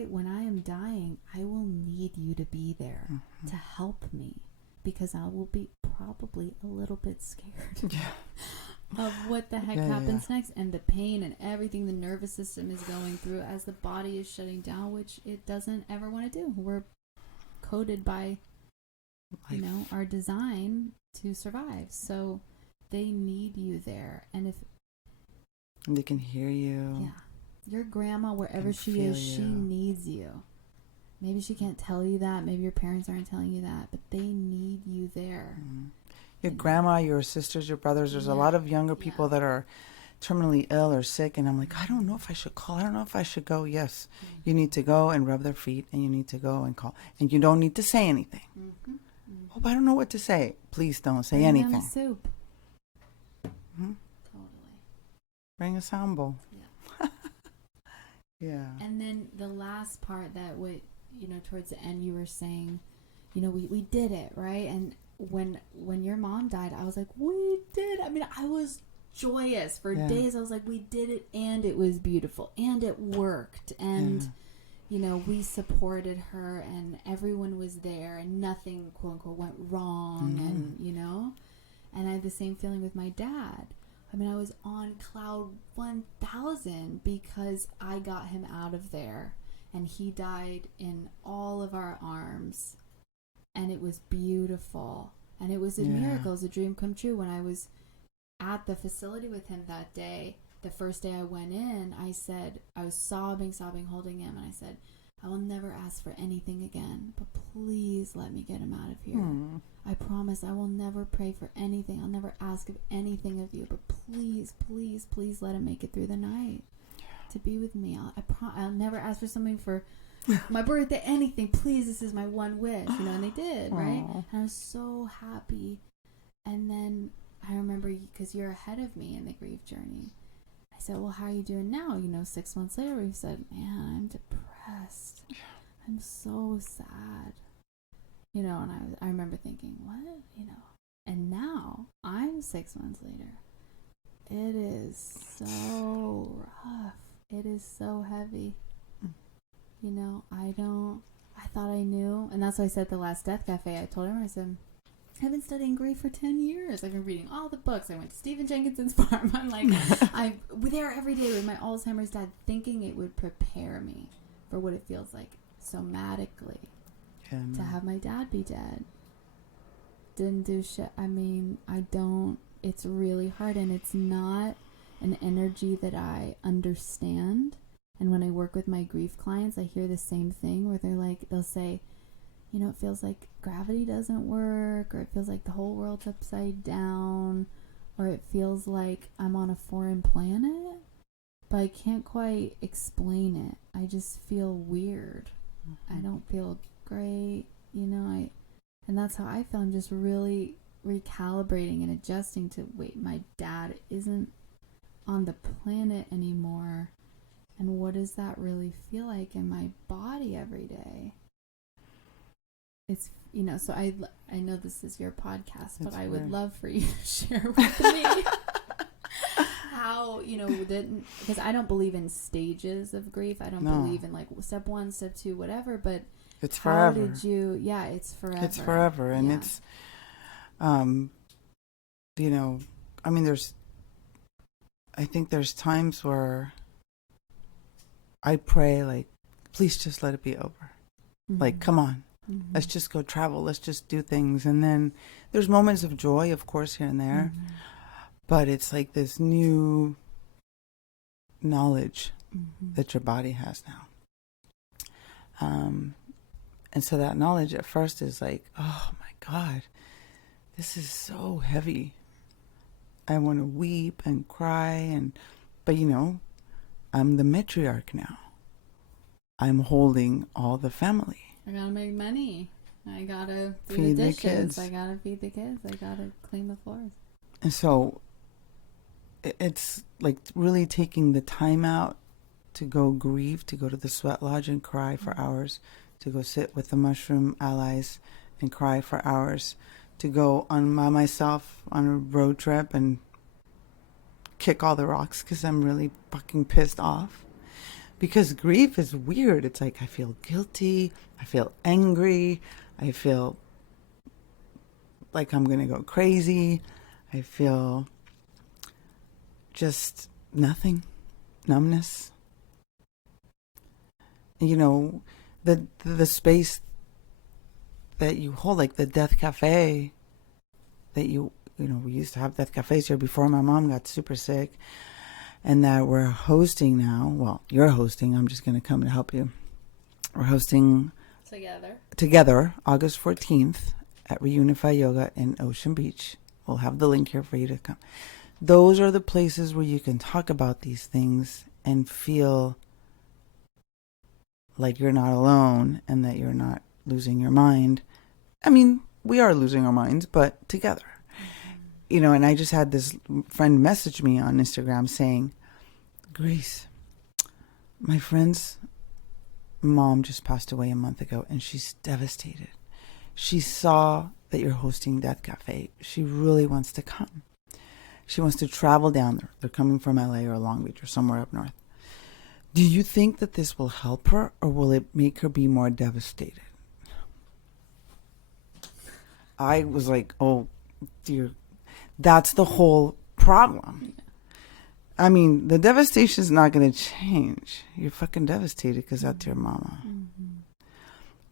when I am dying, I will need you to be there to help me, because I will be probably a little bit scared of what the heck happens next, and the pain and everything the nervous system is going through as the body is shutting down, which it doesn't ever want to do. We're coded by, you know, our design to survive. So they need you there. And they can hear you. Yeah. Your grandma, wherever she is, she needs you. Maybe she can't tell you that. Maybe your parents aren't telling you that. But they need you there. Mm-hmm. Your grandma, your sisters, your brothers. There's a lot of younger people that are terminally ill or sick. And I'm like, I don't know if I should call. I don't know if I should go. Yes. Mm-hmm. You need to go and rub their feet. And you need to go and call. And you don't need to say anything. Mm-hmm. Mm-hmm. Oh, but I don't know what to say. Please don't say anything. Bring them soup. Mm-hmm. Bring a sound bowl. Yeah. Yeah. And then the last part that would, you know, towards the end, you were saying, you know, we did it, right? And when your mom died, I was like, we did. I mean, I was joyous for days. I was like, we did it, and it was beautiful, and it worked, and you know, we supported her, and everyone was there, and nothing, quote unquote, went wrong, and you know, and I had the same feeling with my dad. I mean, I was on cloud 1,000 because I got him out of there, and he died in all of our arms, and it was beautiful, and it was a miracle. It was a dream come true. When I was at the facility with him that day, the first day I went in, I said, I was sobbing, holding him, and I said, I will never ask for anything again, but please let me get him out of here. I promise I will never pray for anything. I'll never ask of anything of you, but please, please, please let him make it through the night to be with me. I'll never ask for something for my birthday, anything. Please, this is my one wish, you know, and they did, right? And I was so happy. And then I remember, because you're ahead of me in the grief journey, I said, well, how are you doing now? You know, 6 months later, we said, man, I'm depressed. I'm so sad. You know, and I remember thinking, what? You know, and now I'm 6 months later. It is so rough. It is so heavy. I thought I knew. And that's why I said at the last Death Cafe, I told him, I said, I've been studying grief for 10 years. I've been reading all the books. I went to Stephen Jenkinson's farm. I'm like, I'm there every day with my Alzheimer's dad, thinking it would prepare me for what it feels like somatically to have my dad be dead. Didn't do shit. I mean, it's really hard, and it's not an energy that I understand. And when I work with my grief clients, I hear the same thing where they'll say, it feels like gravity doesn't work, or it feels like the whole world's upside down, or it feels like I'm on a foreign planet, but I can't quite explain it. I just feel weird. I don't feel great, and that's how I feel. I'm just really recalibrating and adjusting to, wait, my dad isn't on the planet anymore. And what does that really feel like in my body every day? It's, so I know this is your podcast, but I would love for you to share with me how, because I don't believe in stages of grief. I don't believe in like step 1, step 2, whatever, but it's forever. How did you, it's forever. It's forever. And it's, I think there's times where I pray, like, please just let it be over. Mm-hmm. Like, come on. Mm-hmm. Let's just go travel. Let's just do things. And then there's moments of joy, of course, here and there. Mm-hmm. But it's like this new knowledge that your body has now. And so that knowledge at first is like, oh, my God, this is so heavy. I want to weep and cry. But I'm the matriarch now. I'm holding all the family. I gotta make money. I gotta feed the dishes. I gotta feed the kids. I gotta clean the floors. And so it's like really taking the time out to go grieve, to go to the sweat lodge and cry for hours, to go sit with the mushroom allies and cry for hours, to go by myself on a road trip and kick all the rocks because I'm really fucking pissed off. Because grief is weird. It's like I feel guilty, I feel angry, I feel like I'm gonna go crazy, I feel just nothing, numbness. The space that you hold, like the Death Cafe that we used to have Death Cafes here before my mom got super sick, and that we're hosting now. Well, you're hosting. I'm just going to come and help you. We're hosting together August 14th at Reunify Yoga in Ocean Beach. We'll have the link here for you to come. Those are the places where you can talk about these things and feel like you're not alone and that you're not losing your mind. I mean, we are losing our minds, but together. And I just had this friend message me on Instagram saying, Grace, my friend's mom just passed away a month ago and she's devastated. She saw that you're hosting Death Cafe. She really wants to come. She wants to travel down there. They're coming from LA or Long Beach or somewhere up north. Do you think that this will help her, or will it make her be more devastated? I was like, oh, dear. That's the whole problem. I mean, the devastation is not going to change. You're fucking devastated because that's your mama. Mm-hmm.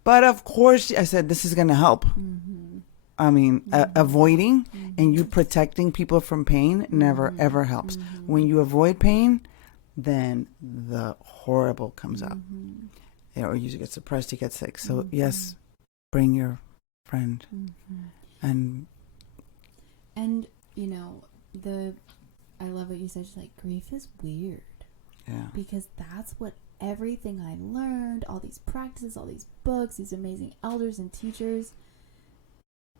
But of course, I said, this is going to help. Mm-hmm. I mean, avoiding and you protecting people from pain never, ever helps. Mm-hmm. When you avoid pain, then the horrible comes up. Or you get suppressed, you get sick. So, yes, bring your friend. And I love what you said. She's like, grief is weird. Yeah. Because that's what everything I learned, all these practices, all these books, these amazing elders and teachers,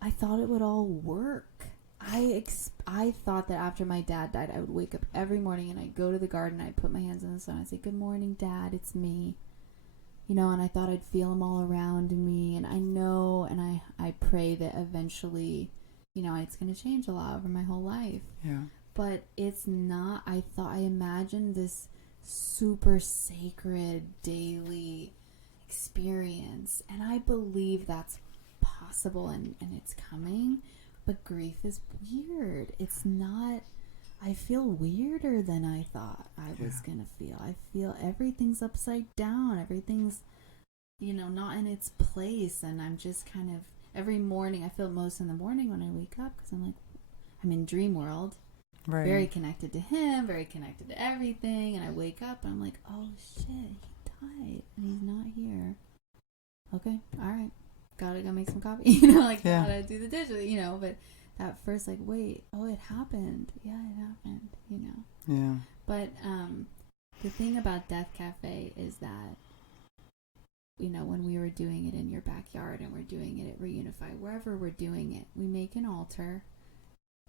I thought it would all work. I thought that after my dad died, I would wake up every morning and I'd go to the garden, I'd put my hands in the sun, I'd say, good morning, Dad, it's me. And I thought I'd feel him all around me. And I know, and I pray that eventually, it's going to change a lot over my whole life. Yeah. But it's not. I imagined this super sacred daily experience. And I believe that's possible and it's coming. But grief is weird. It's not... I feel weirder than I thought I was going to feel. I feel everything's upside down. Everything's, not in its place. And I'm just kind of... Every morning, I feel it most in the morning when I wake up because I'm like, I'm in dream world. Right. Very connected to him, very connected to everything. And I wake up and I'm like, oh shit, he died and he's not here. Okay, all right. Gotta go make some coffee. Gotta do the dishes, But at first, like, wait, oh, it happened. Yeah, it happened, Yeah. But the thing about Death Cafe is that, when we were doing it in your backyard and we're doing it at Reunify, wherever we're doing it, we make an altar.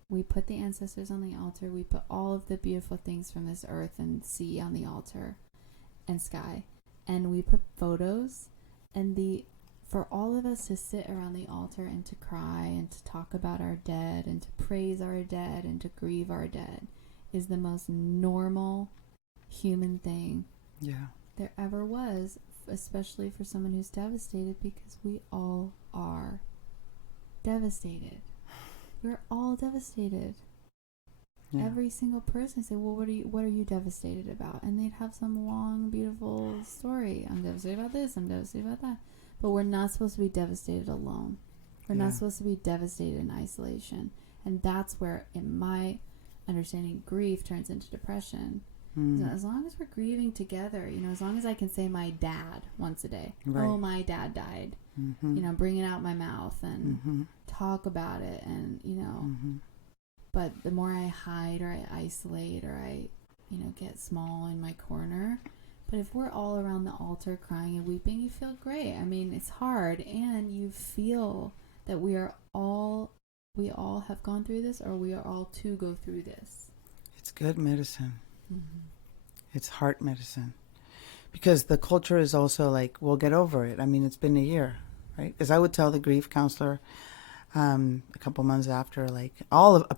We put the ancestors on the altar. We put all of the beautiful things from this earth and sea on the altar and sky. And we put photos. And for all of us to sit around the altar and to cry and to talk about our dead and to praise our dead and to grieve our dead is the most normal human thing there ever was, especially for someone who's devastated, because we all are devastated. We're all devastated. Yeah. Every single person say, well, what are you devastated about? And they'd have some long, beautiful story. I'm devastated about this. I'm devastated about that. But we're not supposed to be devastated alone. We're not supposed to be devastated in isolation. And that's where, in my understanding, grief turns into depression. So as long as we're grieving together, as long as I can say my dad once a day. Right. Oh, my dad died. Mm-hmm. Bring it out my mouth and talk about it. And, but the more I hide or I isolate or I, get small in my corner. But if we're all around the altar crying and weeping, you feel great. I mean, it's hard. And you feel that we all have gone through this, or we are all to go through this. It's good medicine. It's heart medicine. Because the culture is also like, we'll get over it. I mean, it's been a year, right? Because I would tell the grief counselor a couple months after, like,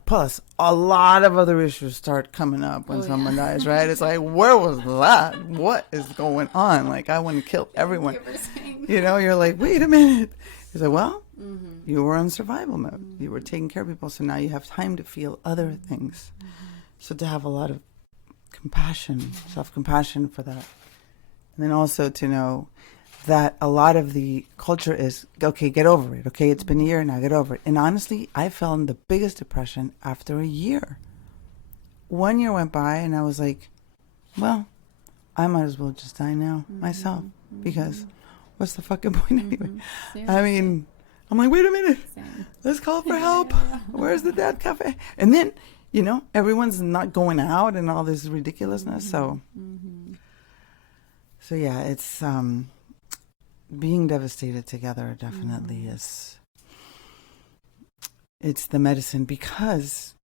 plus a lot of other issues start coming up when someone dies, right? It's like, where was that? What is going on? Like, I want to kill everyone. You're like, wait a minute. He's like, well, you were on survival mode. You were taking care of people. So now you have time to feel other things. So to have a lot of compassion, self-compassion for that. And then also to know that a lot of the culture is, okay, get over it. Okay, it's been a year now, get over it. And honestly, I fell in the biggest depression after a year. 1 year went by and I was like, well, I might as well just die now myself. Because what's the fucking point anyway? Seriously. I mean, I'm like, wait a minute. Same. Let's call for help. Where's the Death Cafe? And then, everyone's not going out and all this ridiculousness. So yeah, it's being devastated together definitely is, it's the medicine, because,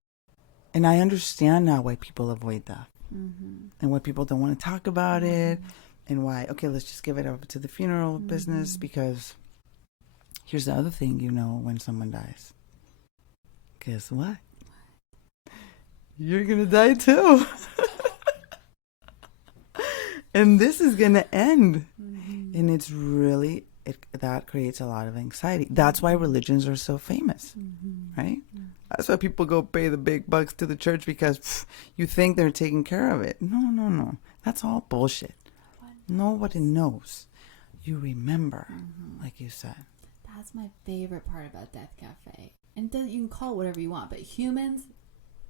and I understand now why people avoid death and why people don't want to talk about it, and why, okay, let's just give it over to the funeral business, because here's the other thing, when someone dies. Guess what? You're going to die too. And this is going to end. And it's really, that creates a lot of anxiety. That's why religions are so famous, right? That's why people go pay the big bucks to the church, because you think they're taking care of it. No. That's all bullshit. Nobody knows. You remember, like you said. That's my favorite part about Death Cafe. And you can call it whatever you want, but humans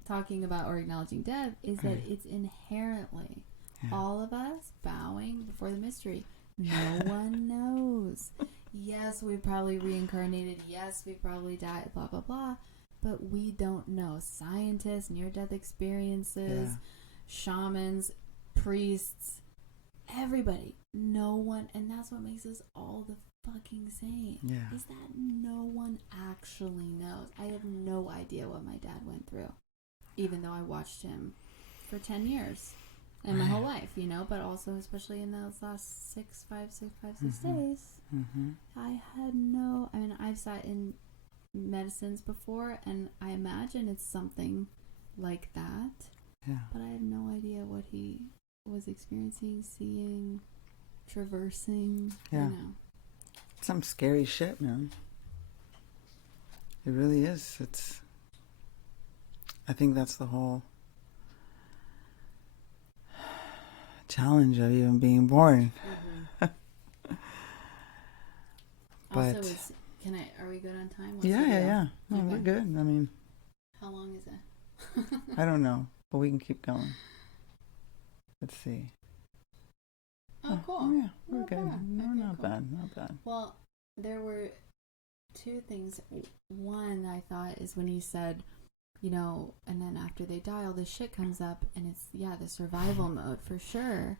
talking about or acknowledging death is that it's inherently all of us bowing before the mystery. No one knows. Yes, we probably reincarnated. Yes, we probably died, blah, blah, blah. But we don't know. Scientists, near-death experiences, shamans, priests, everybody. No one. And that's what makes us all the fucking same. Yeah. Is that no one actually knows. I have no idea what my dad went through. Even though I watched him for 10 years. And my whole life, but also especially in those last 6 days, I had I've sat in medicines before, and I imagine it's something like that, but I have no idea what he was experiencing, seeing, traversing. Yeah. You know. Some scary shit, man. It really is. I think that's the whole challenge of even being born. But Also, are we good on time? yeah. No, Okay. we're good. I mean, How long is it? I don't know, but we can keep going. Let's see. Oh, cool. Yeah, we're Not good. bad. No, Okay, not cool. bad. Not bad. Well, there were two things. One I thought is when you said, you know, and then after they die, all this shit comes up, and it's, the survival mode for sure,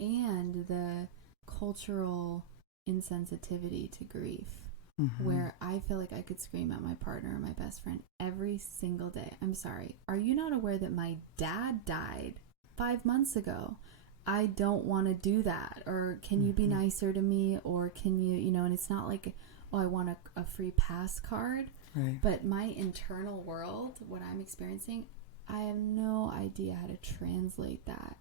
and the cultural insensitivity to grief, where I feel like I could scream at my partner or my best friend every single day. I'm sorry. Are you not aware that my dad died 5 months ago? I don't want to do that. Or can you be nicer to me? Or can you, you know, and it's not like, oh, I want a free pass card. Right. But my internal world, what I'm experiencing, I have no idea how to translate that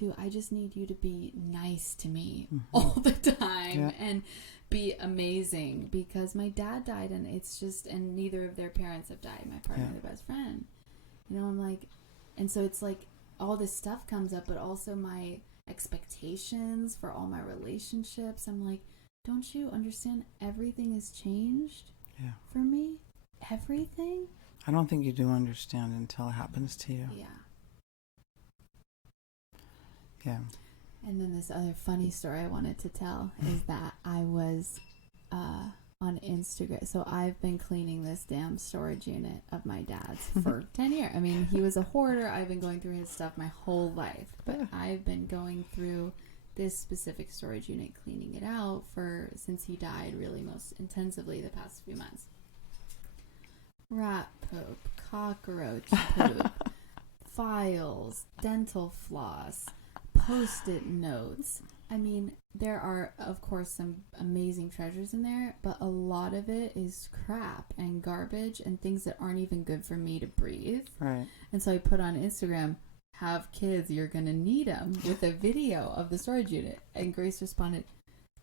to, I just need you to be nice to me all the time and be amazing, because my dad died, and it's just, and neither of their parents have died, my partner and their best friend. You know, I'm like, and so it's like all this stuff comes up, but also my expectations for all my relationships. I'm like, don't you understand everything has changed for me? Everything? I don't think you do understand until it happens to you. Yeah. And then this other funny story I wanted to tell is that I was on Instagram. So I've been cleaning this damn storage unit of my dad's for 10 years. I mean, he was a hoarder. I've been going through his stuff my whole life. But I've been going through this specific storage unit, cleaning it out since he died, really most intensively the past few months. Rat poop, cockroach poop, files, dental floss, Post-it notes. I mean, there are, of course, some amazing treasures in there, but a lot of it is crap and garbage and things that aren't even good for me to breathe. Right. And so I put on Instagram, have kids, you're going to need them, with a video of the storage unit. And Grace responded,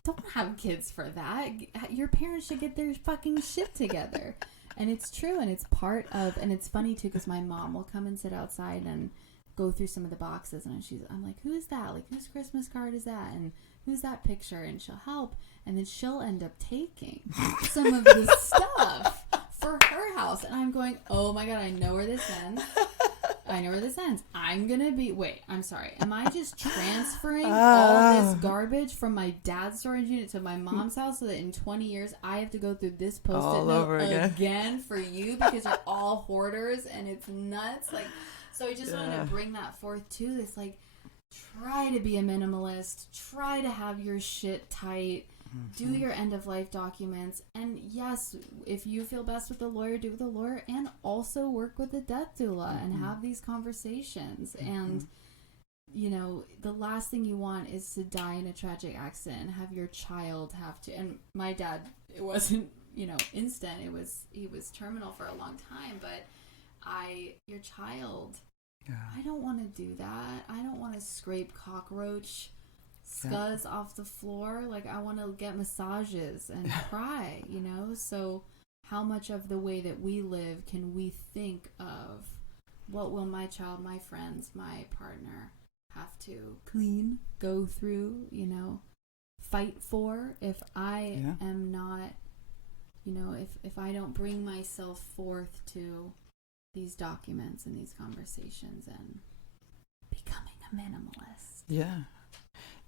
don't have kids for that. Your parents should get their fucking shit together. And it's true, and it's part of, and it's funny too, because my mom will come and sit outside and go through some of the boxes, and I'm like, who's that? Like, whose Christmas card is that? And who's that picture? And she'll help, and then she'll end up taking some of the stuff for her house. And I'm going, oh my God, I know where this ends. I'm sorry. Am I just transferring all this garbage from my dad's storage unit to my mom's house so that in 20 years I have to go through this Post-it note again for you because you're all hoarders and it's nuts? Like, so I just wanted to bring that forth too. It's like, try to be a minimalist. Try to have your shit tight. Do your end of life documents. And yes, if you feel best with the lawyer, do with the lawyer, and also work with the death doula and have these conversations. And, you know, the last thing you want is to die in a tragic accident and have your child have to. And my dad, it wasn't, you know, instant. He was terminal for a long time, but your child, I don't want to do that. I don't want to scrape cockroach scuzz off the floor. Like, I want to get massages and cry, you know? So how much of the way that we live can we think of, what will my child, my friends, my partner have to clean, go through, you know, fight for, if I am not, you know, if I don't bring myself forth to these documents and these conversations and becoming a minimalist. Yeah.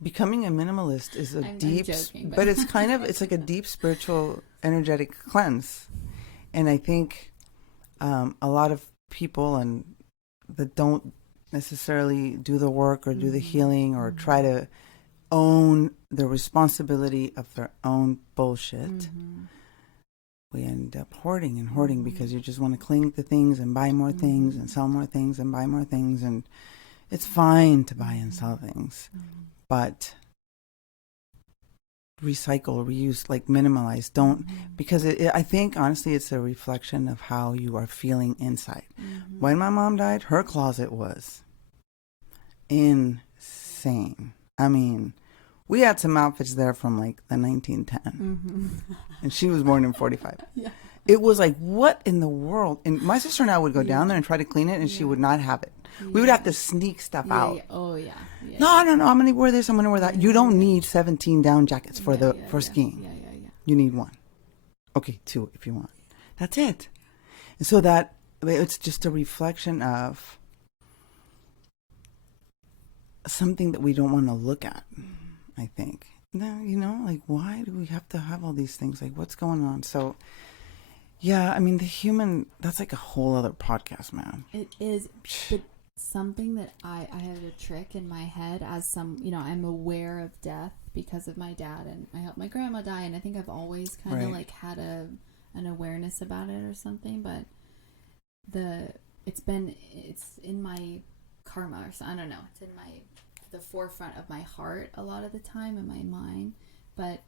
Becoming a minimalist is I'm joking, but it's kind of, it's like a deep spiritual, energetic cleanse. And I think a lot of people that don't necessarily do the work or do the healing or try to own the responsibility of their own bullshit, we end up hoarding because you just want to cling to things and buy more things and sell more things and buy more things. And it's fine to buy and sell things. But recycle, reuse, like minimalize. Don't, because I think honestly it's a reflection of how you are feeling inside. When my mom died, her closet was insane. I mean, We had some outfits there from like the 1910, and she was born in 45. Yeah. It was like, what in the world? And my sister and I would go down there and try to clean it, and she would not have it. We would have to sneak stuff out. Yeah. Oh yeah. No, I'm going to wear this. I'm going to wear that. You don't need 17 down jackets for skiing. Yeah. You need one. Okay, 2 if you want. That's it. And so that it's just a reflection of something that we don't want to look at, I think. No, like, why do we have to have all these things? Like, what's going on? So, yeah, I mean, that's like a whole other podcast, man. It is. But something that I have a trick in my head as I'm aware of death because of my dad, and I helped my grandma die, and I think I've always kind of like had an awareness about it or something, but it's in my karma, or so, I don't know, it's in the forefront of my heart a lot of the time, in my mind. But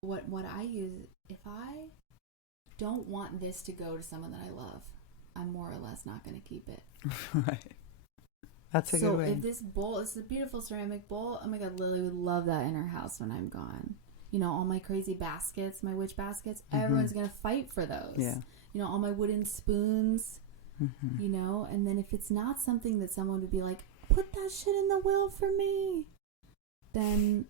what I use, if I don't want this to go to someone that I love, I'm more or less not going to keep it. Right. That's a good way. So if this bowl, it's a beautiful ceramic bowl, oh my God, Lily would love that in her house when I'm gone. All my crazy baskets, my witch baskets, everyone's going to fight for those. Yeah. All my wooden spoons, and then if it's not something that someone would be like, put that shit in the will for me, then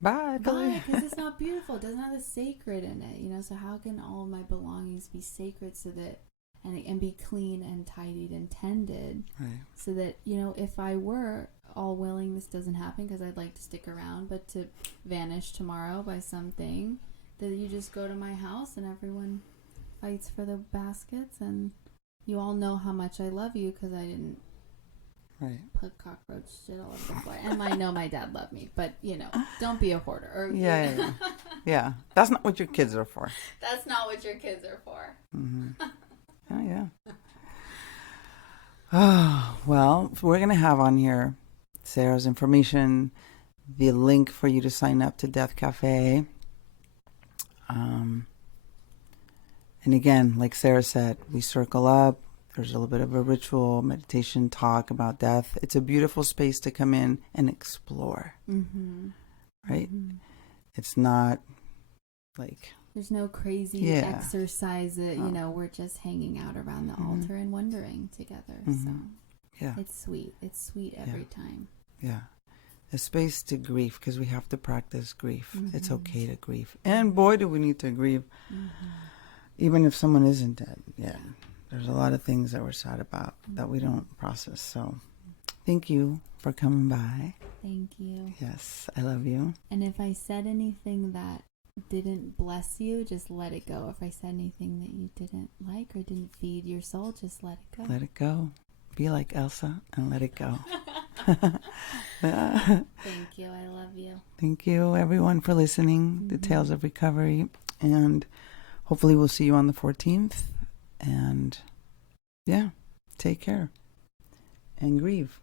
bye, because it's not beautiful. It doesn't have the sacred in it, so how can all of my belongings be sacred so that, and be clean and tidied and tended, right, so that, if I were all willing, this doesn't happen because I'd like to stick around, but to vanish tomorrow by something, that you just go to my house and everyone fights for the baskets, and you all know how much I love you because I didn't put cockroach shit all over the floor. And I know my dad loved me, but don't be a hoarder. Or, yeah. That's not what your kids are for. That's not what your kids are for. Oh yeah. Oh well, we're gonna have on here Sarah's information, the link for you to sign up to Death Cafe. And again, like Sarah said, we circle up. There's a little bit of a ritual, meditation, talk about death. It's a beautiful space to come in and explore. Right? It's not like... There's no crazy exercise that, we're just hanging out around the altar and wondering together. So it's sweet. It's sweet every time. Yeah. A space to grieve, because we have to practice grief. It's okay to grieve. And boy, do we need to grieve. Even if someone isn't dead yet. There's a lot of things that we're sad about that we don't process. So thank you for coming by. Thank you. Yes, I love you. And if I said anything that didn't bless you, just let it go. If I said anything that you didn't like or didn't feed your soul, just let it go. Let it go. Be like Elsa and let it go. Thank you. I love you. Thank you, everyone, for listening to Tales of Recovery. And hopefully we'll see you on the 14th. And take care and grieve.